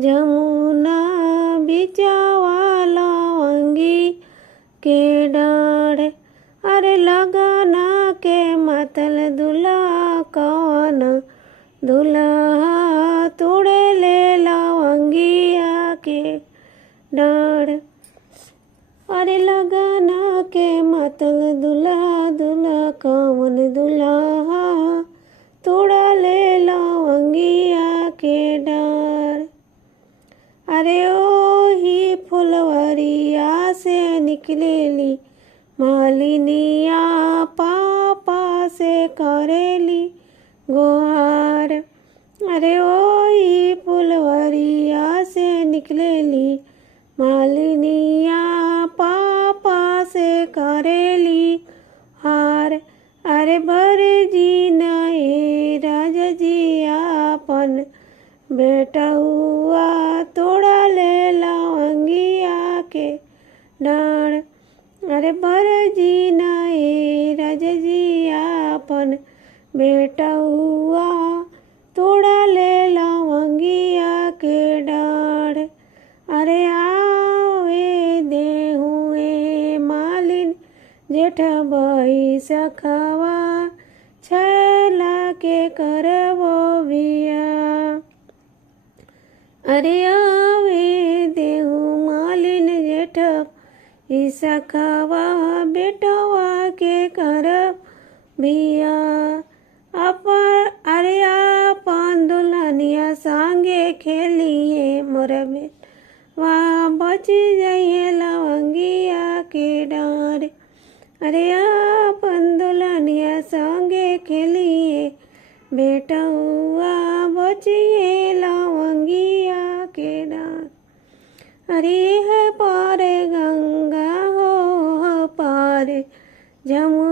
जमुना बिचावा लवंगी के डाढ़। अरे लगना के मतल दुल्हा कौन दुल्हा तोड़े ले लवंगिया के डाढ़। अरे लगना के मतल दुल्हा दुल्हा कौन दुल्हा तोड़ा ले लवंगिया के डाढ़। अरे ओ ही फुलवरिया से निकलेली मालिनिया पापा से करेली गुहार। अरे ओ ही फुलवरिया से निकलेली मालिनिया पापा से करेली हार। अरे बर जी नए राजा जी आपन बेटा हुआ तोड़ा ले लवंगिया के डाढ़। अरे बर जी नए राजा जी आपन बेटा हुआ तोड़ा ले लवंगिया के डाढ़। अरे आवे दे हुए मालिन जेठ बही सखवा छैला के करबो बिया। अरे आवे देहु मालिन जेठ सखवा बेटवा के करब बिया। अरे आपन दुल्हनिया संगे खेलिए मोर बेटवा बच जाइए लवंगिया के डाढ़। अरे आपन दुल्हनिया संगे खेलिए बेटा हुआ बचिए लवंगिया के डाढ़। अरे है पार गंगा हो पार जमुना।